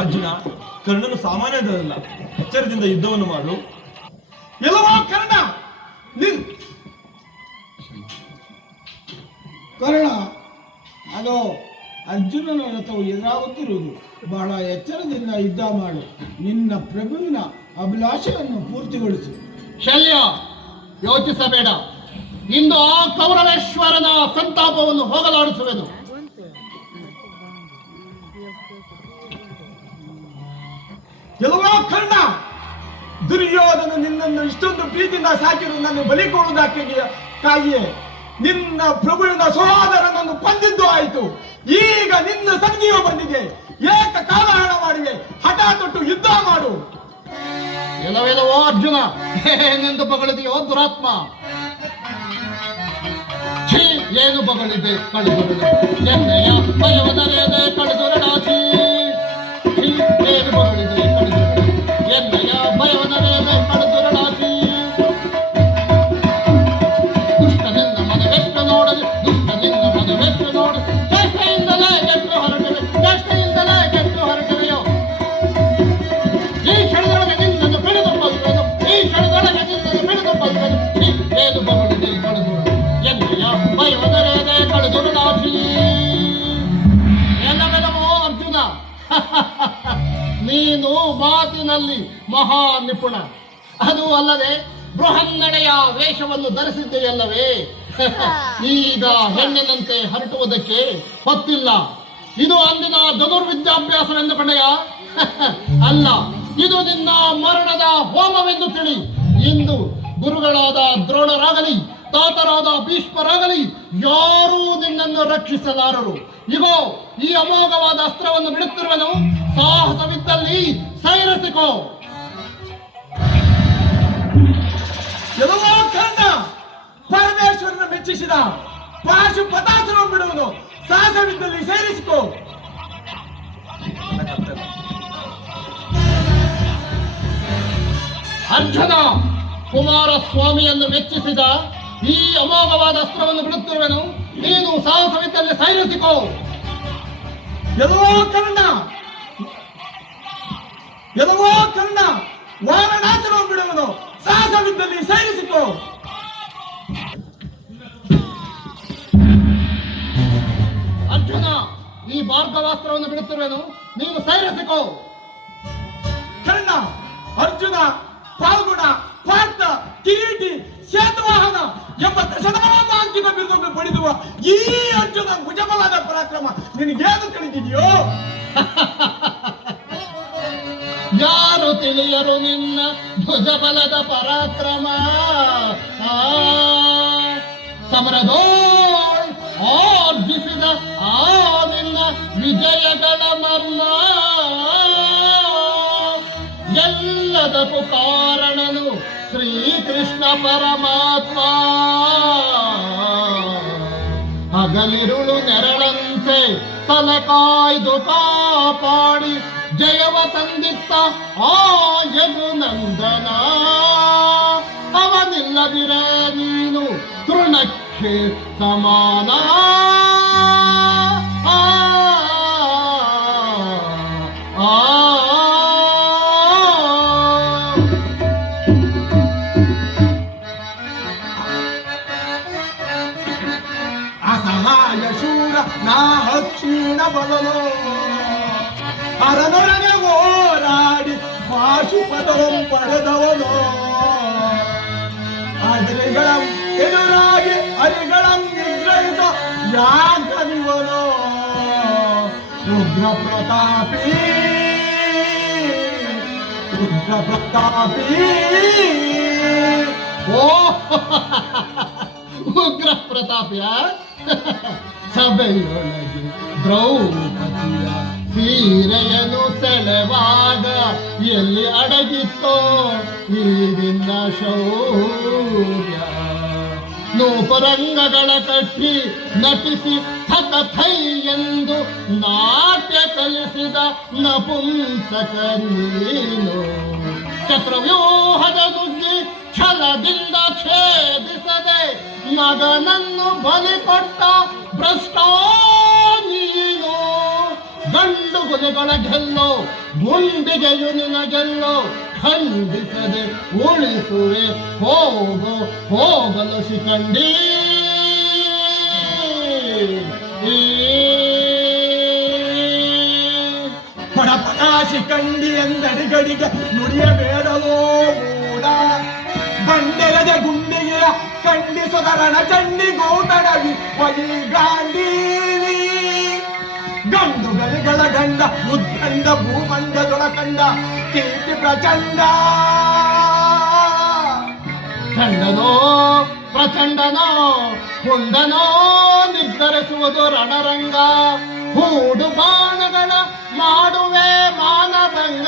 ಅರ್ಜುನ, ಕರ್ಣನು ಸಾಮಾನ್ಯದಲ್ಲ. ಎಚ್ಚರದಿಂದ ಯುದ್ಧವನ್ನು ಮಾಡು. ಎಲ್ಲವೋ ಕರ್ಣ, ಕರ್ಣ, ಅದು ಅರ್ಜುನನ ರಥವು ಎದುರಾಗುತ್ತಿರುವುದು. ಬಹಳ ಎಚ್ಚರದಿಂದ ಯುದ್ಧ ಮಾಡು. ನಿನ್ನ ಪ್ರಭುವಿನ ಅಭಿಲಾಷೆಯನ್ನು ಪೂರ್ತಿಗೊಳಿಸು. ಶಲ್ಯ, ಯೋಚಿಸಬೇಡ. ಇಂದು ಆ ಕೌರವೇಶ್ವರನ ಸಂತಾಪವನ್ನು ಹೋಗಲಾಡಿಸುವೆನು. ಎಲ್ಲವೋ ಕರ್ಣ, ದುರ್ಯೋಧನ ನಿನ್ನನ್ನು ಇಷ್ಟೊಂದು ಪ್ರೀತಿಯಿಂದ ಸಾಕಿರು ನನ್ನ ಬಲಿ ಕೊಡುವುದಕ್ಕಾಗಿಯೇ ನಿನ್ನ ಪ್ರಭುವಿನ ಸಹೋದರನನ್ನು ಕೊಂದಿದ್ದು ಆಯಿತು. ಈಗ ನಿನ್ನ ಸಂಧಿಯು ಬಂದಿದೆ. ಏಕ ಕಾಲಹರಣ ಮಾಡಿದೆ. ಹಠ ತೊಟ್ಟು ಯುದ್ಧ ಮಾಡು. ಎಲ್ಲವೆಲ್ಲವೋ ಅರ್ಜುನ, ಏನೆಂದು ಬಗಳಿದೆಯೋ ದುರಾತ್ಮ. ಛೀ, ಏನು ಬಗಳಿದೆ ಕಳೆದುರಡ ಎನ್ನೆಯ ಭಯವದರೆಯದೆ ಕಳೆದುರಡಾಚಿ. ಏನು ಬಗಳಿದೆ ಕಳೆದುರಡ ಎನ್ನೆಯ ಭಯವದರೆಯದೆ ಕಳೆದುರಡಾಚಿ. ದುಷ್ಟನಿಂದ ಮನವೆಷ್ಟು ನೋಡಲಿ, ದುಷ್ಟನಿಂದ ಮನವೆಷ್ಟು ನೋಡಲಿ. ಚೇಷ್ಟೆಯಿಂದಲೇ ಗೆದ್ದು ಹೊರಟವೆ, ಚೇಷ್ಟೆಯಿಂದಲೇ ಗೆದ್ದು ಹೊರಟವೆಯೋ. ಈ ಕ್ಷಣದೊಳಗೆ ನಿನ್ನನ್ನು ಬಿಡಿದು ಬರುವೆನು, ಈ ಕ್ಷಣದೊಳಗೆ ನಿನ್ನನ್ನು ಬಿಡಿದು ಬರುವೆನು. ಏನು ಬಗಳಿದೆ ಕಳೆದುರಡ ಎನ್ನೆಯ ಭಯವದರೆಯದೆ ಕಳೆದುರಡಾಚಿ. ಎಲ್ಲವೆಲ್ಲವೋ ಅರ್ಜುನ, ನೀನು ಮಾತಿನಲ್ಲಿ ಮಹಾ ನಿಪುಣ. ಅದು ಅಲ್ಲದೆ ಬೃಹನ್ನಡೆಯ ವೇಷವನ್ನು ಧರಿಸಿದ್ದೆಯಲ್ಲವೇ. ಈಗ ಹೆಣ್ಣಿನಂತೆ ಹರಟುವುದಕ್ಕೆ ಹೊತ್ತಿಲ್ಲ. ಇದು ಅಂದಿನ ಧನುರ್ವಿದ್ಯಾಭ್ಯಾಸವೆಂದು ಕೊಂಡೆಯ ಅಲ್ಲ, ಇದು ನಿನ್ನ ಮರಣದ ಹೋಮವೆಂದು ತಿಳಿ. ಇಂದು ಗುರುಗಳಾದ ದ್ರೋಣರಾಗಲಿ, ತಾತರಾದ ಭೀಷ್ಮರಾಗಲಿ ಯಾರೂ ನಿನ್ನನ್ನು ರಕ್ಷಿಸಲಾರರು. ಇಗೋ, ಈ ಅಮೋಘವಾದ ಅಸ್ತ್ರವನ್ನು ಬಿಡುತ್ತಿರುವನು. ಸಾಹಸವಿದ್ದಲ್ಲಿ ಸೈರಿಸಿಕೋ. ಎಲ್ಲವೋ ಕರ್ಣ, ಪರಮೇಶ್ವರನ ಮೆಚ್ಚಿಸಿದ ಪಾಶುಪತಾಸುರವನ್ನು ಬಿಡುವನು. ಸಾಹಸವಿದ್ದಲ್ಲಿ ಸೇರಿಸಿಕೋ. ಅರ್ಜುನ, ಕುಮಾರಸ್ವಾಮಿಯನ್ನು ಮೆಚ್ಚಿಸಿದ ಈ ಅಮೋಘವಾದ ಅಸ್ತ್ರವನ್ನು ಬಿಡುತ್ತಿರುವೆನು. ನೀನು ಸಾಹಸವಿದ್ದಲ್ಲಿ ಸೈರಿಸಿಕೋ. ಎಲ್ಲವೋ ಕರ್ಣ, ಎಲ್ಲವೋ ಕರ್ಣ, ವಾರಣಾಸುರವನ್ನು ಬಿಡುವನು. ಸಾಹಸವಿದ್ದಲ್ಲಿ ಸೈರಿಸಿಕೋ. ಅರ್ಜುನ, ಈ ಭಾರ್ಗವಾಸ್ತ್ರವನ್ನು ಬಿಡುತ್ತಿರುವೆನು, ನೀನು ಸೈರಿಸಿಕೋ. ಕರ್ಣ, ಅರ್ಜುನ, ಪಾಲ್ಗುಣ, ಪಾರ್ಥ, ಕಿರೀಟಿ, ಸೇತುವಾಹನ ಎಂಬ ದಶನಾಮಾಂಕಿತ ಬಿರುದುಗಳು ಪಡೆದುವ ಈ ಅರ್ಜುನ ಭುಜಬಲದ ಪರಾಕ್ರಮ ನಿನಗೇನು ತಿಳಿದಿದೆಯೋ? ಯಾರು ತಿಳಿಯರು ನಿನ್ನ ಭುಜಬಲದ ಪರಾಕ್ರಮ? ಸಮರದೋಳ್ ಆರ್ಜಿಸಿದ ಆ ನಿನ್ನ ವಿಜಯಗಳ ಮರ್ಮ, ಎಲ್ಲದಕ್ಕೂ ಕಾರಣನು ಶ್ರೀಕೃಷ್ಣ ಪರಮಾತ್ಮ. ಹಗಲಿರುಳು ನೆರಳಂತೆ ತಲೆ ಕಾಯ್ದು ಕಾಪಾಡಿ ಜಯವ ತಂದಿತ್ತ ಆ ಯದುನಂದನ. ಅವನಿಲ್ಲದಿರೇ ನೀನು ತೃಣಕ್ಕೆ ಸಮಾನ. ಅಸಹಾಯ ಶೂರ ನಾ ಕ್ಷೀಣ ಬಲನೋ, ಅರನೊಡನೆ ಹೋರಾಡಿ ಪಾಶುಪದಂ ಪಡೆದವನೋ. ಅರಿಗಳಂ ಎದುರಾಗಿ ಅರಿಗಳಂ ನಿಗ್ರಹಿಸ ಯಾಕನಿವನೋ. ಉಗ್ರ ಪ್ರತಾಪಿ, ಉಗ್ರ ಪ್ರತಾಪಿ. ಓ ಉಗ್ರ ಪ್ರತಾಪ್ಯ. ಸಭೆಯೊಳಗೆ ದ್ರೌಪದಿಯ ಸೀರೆಯನ್ನು ಸೆಳೆವಾಗ ಎಲ್ಲಿ ಅಡಗಿತ್ತೋ ಈ ನಿನ್ನ ಶೌರ್ಯ. ನೂಪುರಂಗಗಳ ಕಟ್ಟಿ ನಟಿಸಿ ಥಕಥೈ ಎಂದು ನಾಟ್ಯ ಕಲಿಸಿದ ನಪುಂಸಕ ನೀನು. ಚಕ್ರವ್ಯೂಹದ ನುಗ್ಗಿ ಛಲದಿಂದ ಛೇದಿಸದೆ ಮಗನನ್ನು ಬಲಿ ಕೊಟ್ಟ ಭ್ರಷ್ಟ ನೀನು. ಗಂಡು ಗುಲಿಗಳ ಗೆಲ್ಲೋ ಗುಂಡಿಗೆಯು ನಿನಗೆಲ್ಲೋ, ಖಂಡಿಸದೆ ಉಳಿಸುವೆ ಹೋಗಲು ಶಿಖಂಡಿ. ಪಡಪಡ ಶಿಖಂಡಿ ಎಂದಡಿಗಡಿಗೆ ನುಡಿಯಬೇಡಲೋ ಮೂಡ. ಬಂಡೆಗದೆ ಗುಂಡಿಗೆಯ ಖಂಡಿಸದ ರಣಚಂಡಿ ಗೌತಣವಿ ವೈಗಾಂಡೀವಿ. ಗಂಡು ಗಲಿಗಳ ಗಂಡ ಉದ್ದಂಡ ಭೂಮಂಡದೊಳ ಕಂಡ ಕೀರ್ತಿ ಪ್ರಚಂಡ. ಚಂಡನೋ ಪ್ರಚಂಡನೋ ಕುಂಡನೋ ನಿರ್ಧರಿಸುವುದು ರಣರಂಗ. ಹೂಡು ಬಾಣಗಳ ಮಾಡುವೆ ಮಾನಭಂಗ.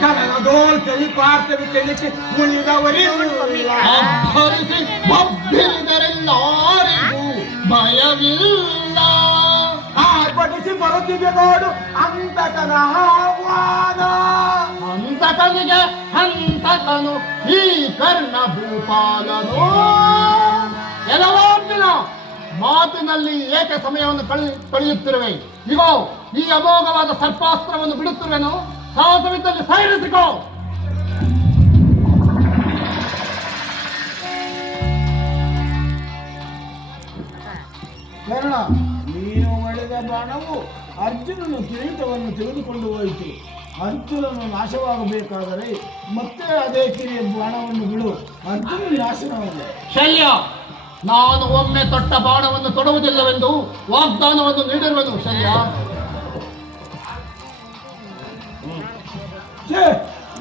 ಕನಗದೋಳ್ ಕಲಿ ಪಾರ್ಥವಿ ಕೆಳಿಸಿ ಉಳಿದವರಿಲ್ಲ. ಅಬ್ಬರಿಸಿ ಒಬ್ಬಿರಿದರೆಲ್ಲಾರಿಗೂ ಭಯವಿಲ್ಲ. ಆರ್ಭಟಿಸಿ ಬರುತ್ತಿದೆ ನೋಡು ಅಂತಕನ ಆಹ್ವಾನ. ಹಂತಕನಿಗೆ ಹಂತಕನು ಈ ಕರ್ಣ ಭೂಪಾಲನು. ಎಲ್ಲವೋ ಅರ್ಜುನ, ಮಾತಿನಲ್ಲಿ ಏಕೆ ಸಮಯವನ್ನು ಕಳೆಯುತ್ತಿರುವೆ? ಇಗೋ ಈ ಅಮೋಘವಾದ ಸರ್ಪಾಸ್ತ್ರವನ್ನು ಬಿಡುತ್ತಿರುವೆನು, ಸಾಹಸವಿದ್ದಲ್ಲಿ ಸೈರಿಸಿಕೋ. ಕರ್ಣ, ನೀನು ಹೊಡೆದ ಬಾಣವು ಅರ್ಜುನನು ಕಿರೀಟವನ್ನು ತೆಗೆದುಕೊಂಡು ಹೋಯಿತು. ಅರ್ಜುನನು ನಾಶವಾಗಬೇಕಾದರೆ ಮತ್ತೆ ಅದೇ ಕಿರಿಯ ಬಾಣವನ್ನು ಬಿಡು, ಅರ್ಜುನ ನಾಶನವಾಗಲಿ. ಶಲ್ಯ, ನಾನು ಒಮ್ಮೆ ತೊಟ್ಟ ಬಾಣವನ್ನು ತೊಡುವುದಿಲ್ಲವೆಂದು ವಾಗ್ದಾನವನ್ನು ನೀಡಿರುವೆನು ಶಲ್ಯ.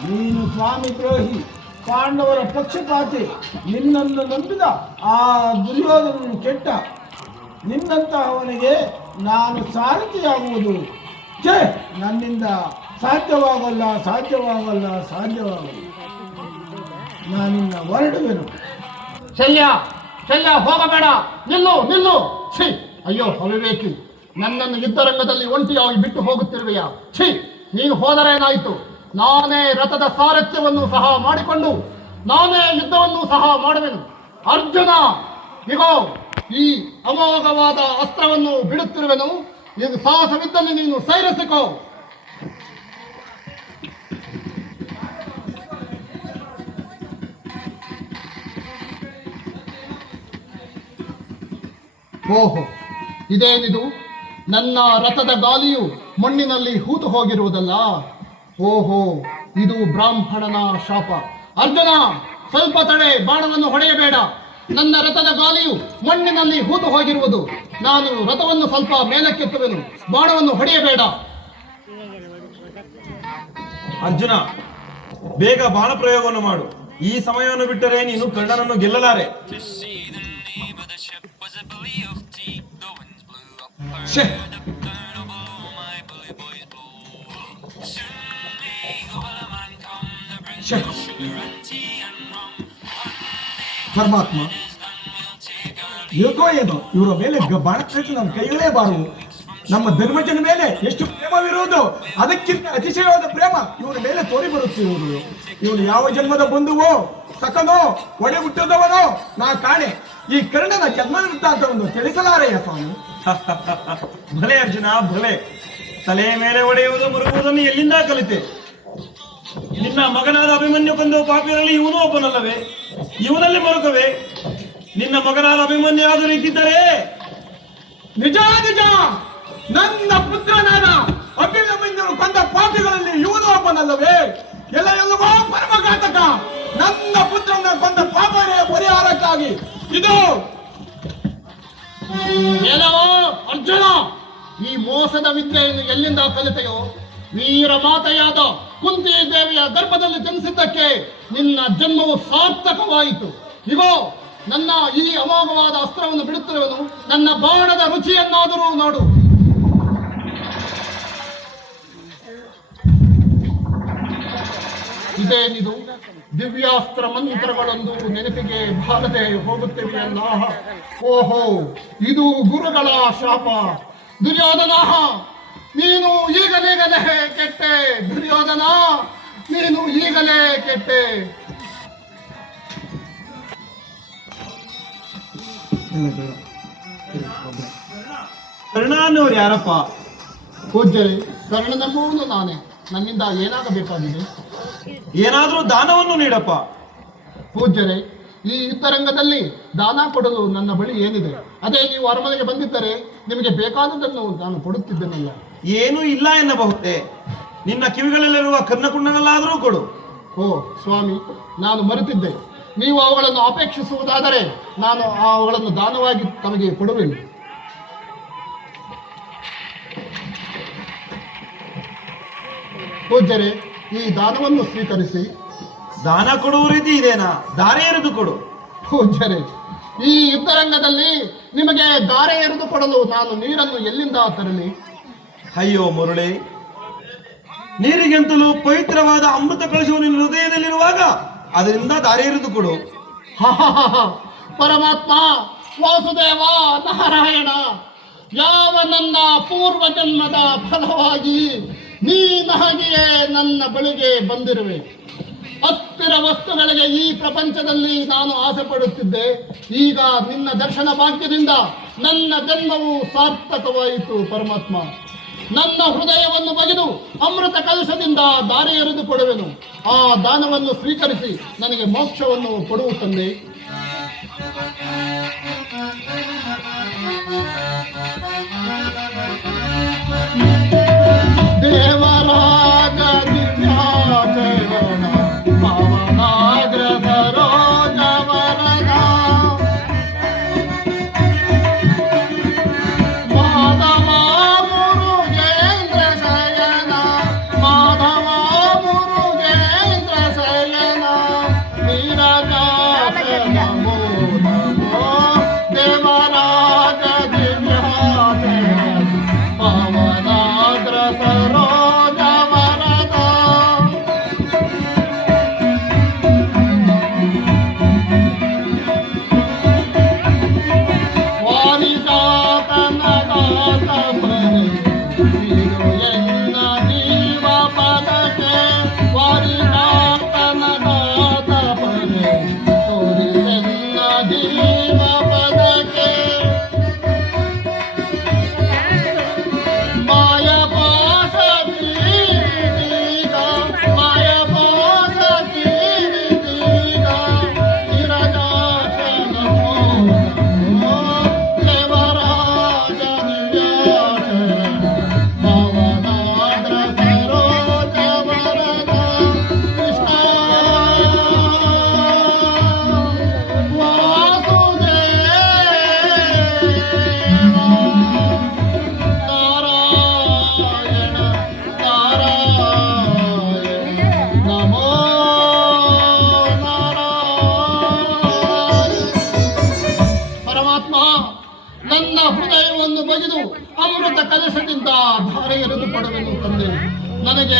ನೀನು ಸ್ವಾಮಿ ದ್ರೋಹಿ, ಪಾಂಡವರ ಪಕ್ಷಪಾತಿ. ನಿನ್ನನ್ನು ನಂಬಿದ ಆ ದುರ್ಯೋಧನನು ಕೆಟ್ಟ. ನಿನ್ನಂತಹವನಿಗೆ ನಾನು ಸಾರಥಿಯಾಗುವುದು ನನ್ನಿಂದ ಸಾಧ್ಯವಾಗಲ್ಲ. ನಾನಿನ್ನ ಹೊರಡುವೆನು. ಶಲ್ಯ, ಹೋಗಬೇಡ, ನಿಲ್ಲು. ಛೀ, ಅಯ್ಯೋ ಅವಿವೇಕಿ, ನನ್ನನ್ನು ಯುದ್ಧರಂಗದಲ್ಲಿ ಒಂಟಿಯಾಗಿ ಬಿಟ್ಟು ಹೋಗುತ್ತಿರುವೆಯ? ಛೀ, ನೀನು ಹೋದರೇನಾಯಿತು? ನಾನೇ ರಥದ ಸಾರಥ್ಯವನ್ನು ಸಹ ಮಾಡಿಕೊಂಡು ನಾನೇ ಯುದ್ಧವನ್ನು ಸಹ ಮಾಡುವೆನು. ಅರ್ಜುನ, ಇಗೋ ಈ ಅಮೋಘವಾದ ಅಸ್ತ್ರವನ್ನು ಬಿಡುತ್ತಿರುವೆನು. ಇದು ಸಾಹಸವಿದ್ದಲ್ಲಿ ನೀನು ಸೈರಿಸಿಕೋ. ಓಹೋ, ಇದೇನಿದು? ನನ್ನ ರಥದ ಗಾಲಿಯು ಮಣ್ಣಿನಲ್ಲಿ ಹೂತು ಹೋಗಿರುವುದಲ್ಲ. ಓಹೋ, ಇದು ಬ್ರಾಹ್ಮಣನ ಶಾಪ. ಅರ್ಜುನ, ಸ್ವಲ್ಪ ತಡೆ, ಬಾಣವನ್ನು ಹೊಡೆಯಬೇಡ. ನನ್ನ ರಥದ ಗಾಲಿಯು ಮಣ್ಣಿನಲ್ಲಿ ಹೂತು ಹೋಗಿರುವುದು. ನಾನು ರಥವನ್ನು ಸ್ವಲ್ಪ ಮೇಲಕ್ಕೆತ್ತುವೆನು, ಬಾಣವನ್ನು ಹೊಡೆಯಬೇಡ. ಅರ್ಜುನ, ಬೇಗ ಬಾಣ ಪ್ರಯೋಗವನ್ನು ಮಾಡು. ಈ ಸಮಯವನ್ನು ಬಿಟ್ಟರೆ ನೀನು ಕರ್ಣನನ್ನು ಗೆಲ್ಲಲಾರೆ. ಛೆ! ಛೆ! ಪರಮಾತ್ಮ, ಏಕೋ ಏನೋ ಇವರ ಮೇಲೆ ಬಾಣ ಕಳಿಸಿ ನನ್ನ ಕೈಗಳೇ ಬಾರು. ನಮ್ಮ ಧರ್ಮಜನ ಮೇಲೆ ಎಷ್ಟು ಪ್ರೇಮವಿರುವುದು, ಅದಕ್ಕಿಂತ ಅತಿಶಯವಾದ ಪ್ರೇಮ ಇವರ ಮೇಲೆ ತೋರಿ ಬರುತ್ತಿರುವುದು. ಇವನು ಯಾವ ಜನ್ಮದ ಬಂಧುವೋ, ಸಕನೋ, ಒಡೆ ಹುಟ್ಟದವನೋ ನಾ ಕಾಣೆ. ಈ ಕರ್ಣನ ಜನ್ಮದ ವೃತ್ತಾಂತವನ್ನು ತಿಳಿಸಲಾರೆಯ ಸ್ವಾಮಿ. ಭಲೆ ಅರ್ಜುನ, ಭಲೆ. ತಲೆಯ ಮೇಲೆ ಒಡೆಯುವುದು ಮುರುಗುವುದನ್ನು ಎಲ್ಲಿಂದ ಕಲಿತೆ? ನಿನ್ನ ಮಗನಾದ ಅಭಿಮನ್ಯು ಕೊಂದು ಪಾಪಿಯಲ್ಲಿ ಇವನು ಒಬ್ಬನಲ್ಲವೇ? ಇವನಲ್ಲಿ ಮರುಕವೇ? ನಿನ್ನ ಮಗನಾದ ಅಭಿಮನ್ಯು ಆದರೂ ಇದ್ದಿದ್ದರೆ? ನಿಜ ನಿಜ, ನನ್ನ ಪುತ್ರನಾದ ಅಭಿಮನ್ಯನು ಕೊಂದ ಪಾಪಿಗಳಲ್ಲಿ ಇವನು ಒಬ್ಬನಲ್ಲವೇ? ಎಲ್ಲವೋ ಪರಮಘಾತಕ. ನನ್ನ ಪುತ್ರನ ಕೊಂದ ಪಾಪರೇ ಪರಿಹಾರಕ್ಕಾಗಿ ಇದು. ಏನವೋ ಅರ್ಜುನ, ಈ ಮೋಸದ ವಿದ್ಯೆಯನ್ನು ಎಲ್ಲಿಂದ ಕಲಿತೆಯೋ? ವೀರ ಮಾತೆಯಾದ ಕುಂತಿ ದೇವಿಯ ಗರ್ಭದಲ್ಲಿ ಜನಿಸಿದ್ದಕ್ಕೆ ನಿನ್ನ ಜನ್ಮವು ಸಾರ್ಥಕವಾಯಿತು. ಇಗೋ, ನನ್ನ ಈ ಅಮೋಘವಾದ ಅಸ್ತ್ರವನ್ನು ಬಿಡುತ್ತಿರುವನು. ನನ್ನ ಬಾಣದ ರುಚಿಯನ್ನಾದರೂ ನೋಡು. ಇದೇನಿದು? ದಿವ್ಯಾಸ್ತ್ರ ಮಂತ್ರಗಳೊಂದು ನೆನಪಿಗೆ ಬಾರದೆ ಹೋಗುತ್ತಿವೆಯಲ್ಲ. ಓಹೋ, ಇದು ಗುರುಗಳ ಶಾಪ. ದುರ್ಯೋಧನ, ನೀನು ಈಗಲೇ ಕೆಟ್ಟೆ. ದುರ್ಯೋಧನ, ನೀನು ಈಗಲೇ ಕೆಟ್ಟೆ. ಕರ್ಣ ಅನ್ನೋರು ಯಾರಪ್ಪ? ಪೂಜ್ಯರೇ, ಕರ್ಣನೆಂಬುವನು ನಾನೇ. ನನ್ನಿಂದ ಏನಾಗಬೇಕಾಗಿದೆ? ಏನಾದ್ರೂ ದಾನವನ್ನು ನೀಡಪ್ಪ. ಪೂಜ್ಯರೇ, ಈ ಯುದ್ಧರಂಗದಲ್ಲಿ ದಾನ ಕೊಡಲು ನನ್ನ ಬಳಿ ಏನಿದೆ? ಅದೇ ನೀವು ಅರಮನೆಗೆ ಬಂದಿದ್ದರೆ ನಿಮಗೆ ಬೇಕಾದದನ್ನು ನಾನು ಕೊಡುತ್ತಿದ್ದೇನಲ್ಲ. ಏನೂ ಇಲ್ಲ ಎನ್ನಬಹುದೇ? ನಿನ್ನ ಕಿವಿಗಳಲ್ಲಿರುವ ಕರ್ಣಕುಂಡಗಳಾದರೂ ಕೊಡು. ಓ ಸ್ವಾಮಿ, ನಾನು ಮರೆತಿದ್ದೆ. ನೀವು ಅವುಗಳನ್ನು ಅಪೇಕ್ಷಿಸುವುದಾದರೆ ನಾನು ಅವುಗಳನ್ನು ದಾನವಾಗಿ ತಮಗೆ ಕೊಡುವೆನು. ಪೂಜ್ಯರೇ, ಈ ದಾನವನ್ನು ಸ್ವೀಕರಿಸಿ. ದಾನ ಕೊಡುವ ರೀತಿ ಇದೇನಾ? ದಾರಿ ಎರೆದು ಕೊಡು. ಪೂಜ್ಯರೇ, ಈ ಯುದ್ಧರಂಗದಲ್ಲಿ ನಿಮಗೆ ದಾರೆ ಎರೆದು ಕೊಡಲು ನಾನು ನೀರನ್ನು ಎಲ್ಲಿಂದ ತರಲಿ? ಅಯ್ಯೋ ಮುರುಳಿ, ನೀರಿಗೆಂತಲೂ ಪವಿತ್ರವಾದ ಅಮೃತ ಕಳಶವು ನಿನ್ನ ಹೃದಯದಲ್ಲಿರುವಾಗ ಅದರಿಂದ ದಾರಿ ಎರೆದು ಕೊಡು. ಪರಮಾತ್ಮ, ವಾಸುದೇವ, ನಾರಾಯಣ, ಯಾವ ನನ್ನ ಪೂರ್ವ ಜನ್ಮದ ಫಲವಾಗಿ ನೀನಾಗಿಯೇ ನನ್ನ ಬಳಿಗೆ ಬಂದಿರುವೆ. ಅಸ್ಥಿರ ವಸ್ತುಗಳಿಗೆ ಈ ಪ್ರಪಂಚದಲ್ಲಿ ನಾನು ಆಸೆ ಪಡುತ್ತಿದ್ದೆ. ಈಗ ನಿನ್ನ ದರ್ಶನ ಭಾಗ್ಯದಿಂದ ನನ್ನ ಜನ್ಮವು ಸಾರ್ಥಕವಾಯಿತು. ಪರಮಾತ್ಮ, ನನ್ನ ಹೃದಯವನ್ನು ಬಗೆದು ಅಮೃತ ಕಲಶದಿಂದ ದಾರಿ ಎರೆದು ಕೊಡುವೆನು. ಆ ದಾನವನ್ನು ಸ್ವೀಕರಿಸಿ ನನಗೆ ಮೋಕ್ಷವನ್ನು ಕೊಡುವು ತಂದೆ. ದೇವರಾಜ ದಿವ್ಯಾಚರಣ ಪವನಾಗ್ರದ ರೋಜವರಣ ಮಾಧವ ಮುರುಗೇಂದ್ರ ಶಯನ, ಮಾಧವ ಮುರುಗೇಂದ್ರ ಶಯನ, ನೀರಜಾತ ನಮೋ ನಮೋ ದೇವರಾಜ ದಿವ್ಯಾಚರಣ ಬಗೆದು ಅಮೃತ ಕಲಶದಿಂದ ಧಾರೆ ಎರೆದು ಪಡೆದನು ತಂದೆ. ನನಗೆ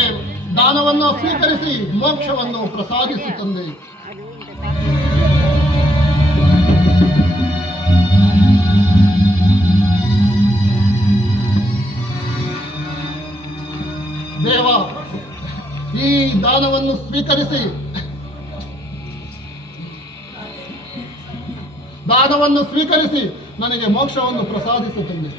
ದಾನವನ್ನು ಸ್ವೀಕರಿಸಿ ಮೋಕ್ಷವನ್ನು ಪ್ರಸಾದಿಸು ತಂದೆ. ದೇವ, ಈ ದಾನವನ್ನು ಸ್ವೀಕರಿಸಿ ನನಗೆ ಮೋಕ್ಷವನ್ನು ಪ್ರಸಾದಿಸು ತಂದೆ.